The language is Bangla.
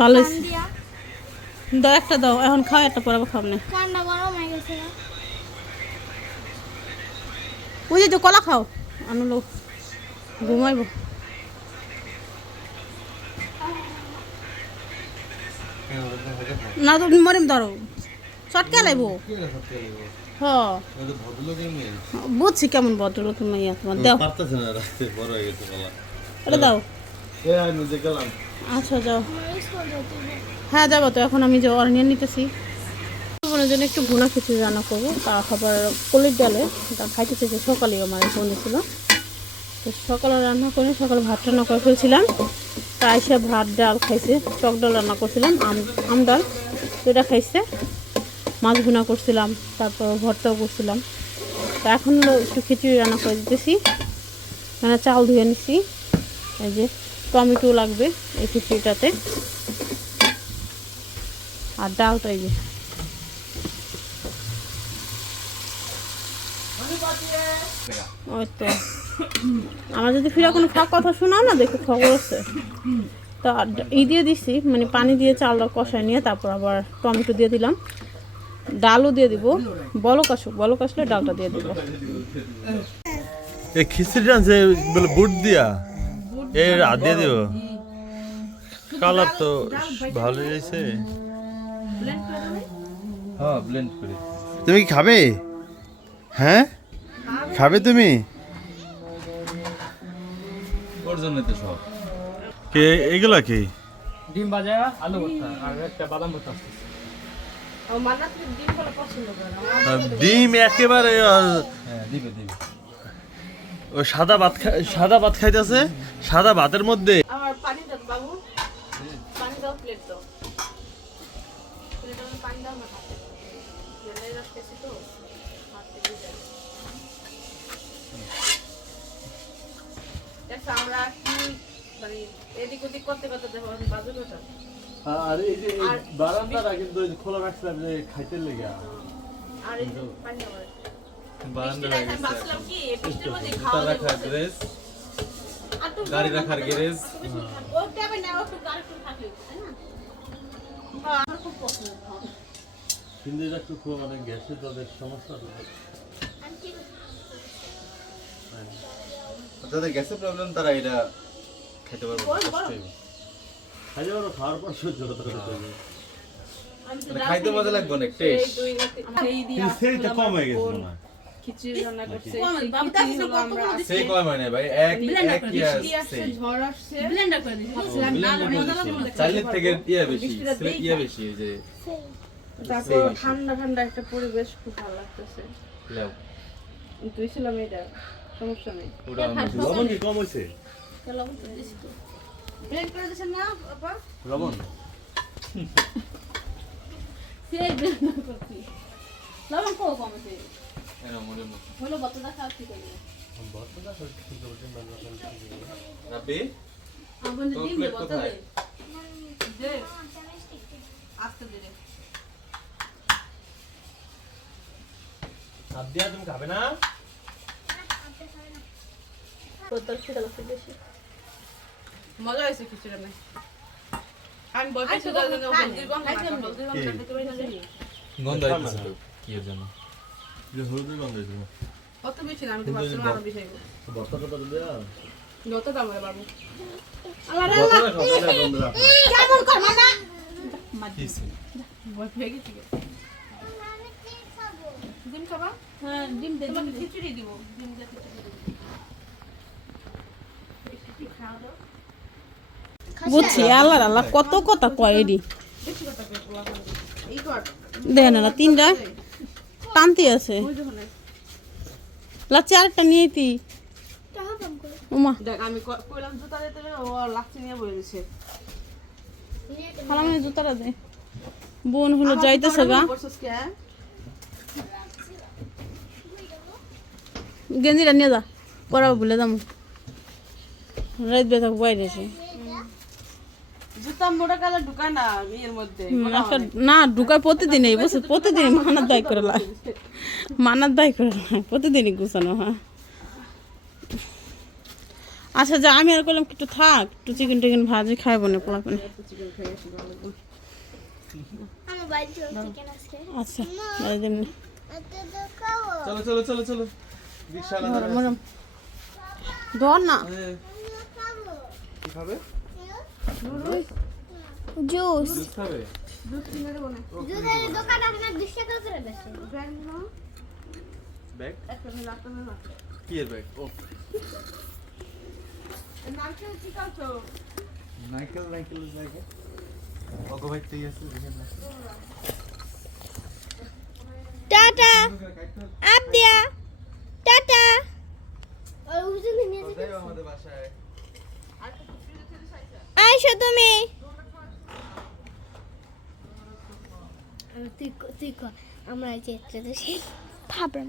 ভালো দাও একটা দাও এখন খাও একটা পরে আবার খাও না। ওই যে তো কলা খাও। আনলো ঘুমাইবো। না তো মরিম ধরো। চটকে লাইবো। হ বুঝছি কেমন ভদ্রলোক মাইয়া তোমার দাও। পারতেছে না রাখতে বড় হয়ে গেছে গলা। এটা দাও। আচ্ছা যাও। হ্যাঁ যাব তো এখন আমি যে অরনিয়ান নিতেছি। বোনের জন্য একটু ভুনা খিচুড়ি রান্না করব। তা খাবার কলির ডালে তা খাইতেছে যে সকালে আমার ফোন দিয়েছিল তো সকালে রান্না করে সকালে ভাত রান্না করে ফেলছিলাম। তা এসে ভাত ডাল খাইছে টক ডাল রান্না করছিলাম আম আম ডাল তো এটা খাইছে। মাছ ভুনা করছিলাম, তারপর ভর্তাও করছিলাম। তা এখন একটু খিচুড়ি রান্না করে দিতেছি। মানে চাল ধুয়ে নিছি। এই যে টমেটো লাগবে এই খিচুড়িটাতে। আর ডালটা এই যে। ওই তো। আমার যদি ফিরে কোনো ফাঁক কথা শোনাও না, দেখো খবর আছে। তা ই দিয়ে দিছি মানে পানি দিয়ে চালটা কষায় নিয়ে তারপর আবার টমেটো দিয়ে দিলাম। ডালও দিয়ে দিব। বলক আসুক বলক আসলে ডালটা দিয়ে দিব। এ খিচুড়ি রাঁধছে বলে বুট দিয়া এ রাত দিয়ে দিব। কালার তো ভালো হয়েছে হ্যাঁ ব্লেন্ড করে। তুমি কি খাবে? হ্যাঁ? খাবে তুমি? ওর জন্য তো সব। কে এগুলা কি? ডিম ভাজা আলু ভর্তা আর একটা বাদাম ভর্তা ডিম একেবারে হ্যাঁ ও সাদা ভাত সাদা ভাত খাইতেছে সাদা ভাতের মধ্যে। আমার পানি দাও বাবু। পানি দাও প্লেট দাও। পানি দাও না তো দেখো আমরা কি মানে এদিক ওদিক করতে করতে দেখো বাজে কথা। আর এই যে বারান্দাটা কিন্তু খোলা রাখছিলাম যে খাইতে লেগে। আর এই যে বারান্দা আমি কি এই মধ্যে খাওয়া রাখার গ্যারেজ গাড়ি রাখার গ্যারেজ ও যাবে না ও একটু গাড়ি করে থাকলে না? হ্যাঁ, আমার খুব পছন্দ কিন্তু এটা একটু খুব মানে গ্যাসে তাদের সমস্যা যাদের গ্যাসের প্রবলেম তারা এটা খেতে পারবে হইবে। খাওয়ার পর সহ্য করতে পারবে। আমি তো মানে খাইতে মজা লাগবে অনেক টেস্ট। সেই কম হয়ে গেছে মনে হয়। ঠান্ডা ঠান্ডা একটা পরিবেশ খুব ভালো লাগতেছে। তুই ছিলাম এটা সমস্যা নেই। ওটা লবণ কি কম হয়েছে? ব্লেন্ড করে দিছেন না বাবা? লবণ। সেই ব্লেন্ড করছি। কো কম আছে হলো ঠিক হয়ে? দে আস্তে দে। তুমি খাবে না? হলদির গন্ধ খাইছিলাম হলদির গন্ধ খেতে পারি গন্ধ আইতেছে কি এর জন্য? যে হলুদের গন্ধ হয়েছে কত বেশি না আমি তো ভাবছিলাম আরও বেশি হইব বর্তা টর্তা দেয়া। যত দাম হয় বাবু। সকালে কেমন কর মানা গেছি ডিম খাবা? হ্যাঁ ডিম দে তোমাকে খিচুড়ি দিব ডিম দিয়ে খিচুড়ি দিব। বুঝছি আল্লাহ আল্লাহ কত কথা কয় এডি। দেখেন না তিনটা টানতি আছে। লাচ্ছি আরেকটা নিয়ে তি উমা। দেখ আমি কইলাম জুতা দিতে ও লাচ্ছি নিয়ে বয়ে দিছে। খালামে জুতাটা দে। বোন হলো যাইতেছে গা। গেঞ্জিটা নিয়ে যা পরাবো ভুলে যাব। রাত বেথা বাইরে জুতা মোটা কালে ঢুকায় না ঢুকায় প্রতিদিন এই বছর প্রতিদিন মানার দায় করে লাই মানার দায় করে লাই প্রতিদিনই গুছানো হ্যাঁ। আচ্ছা যা আমি আর করলাম একটু থাক একটু চিকেন টিকেন ভাজি খাইব না পোলা পানি আমার বাড়িতে চিকেন আজকে আচ্ছা চলো চলো চলো ধর না। কি খাবে? জুস। নাইকেল নাইকেল জায়গা। টাটা। আপ দিয়া। টাটা। ওই উজুনে নিয়ে যেতে আমাদের বাসায়? আইসো তুমি। তুই তুই আমরা যে ভাবলাম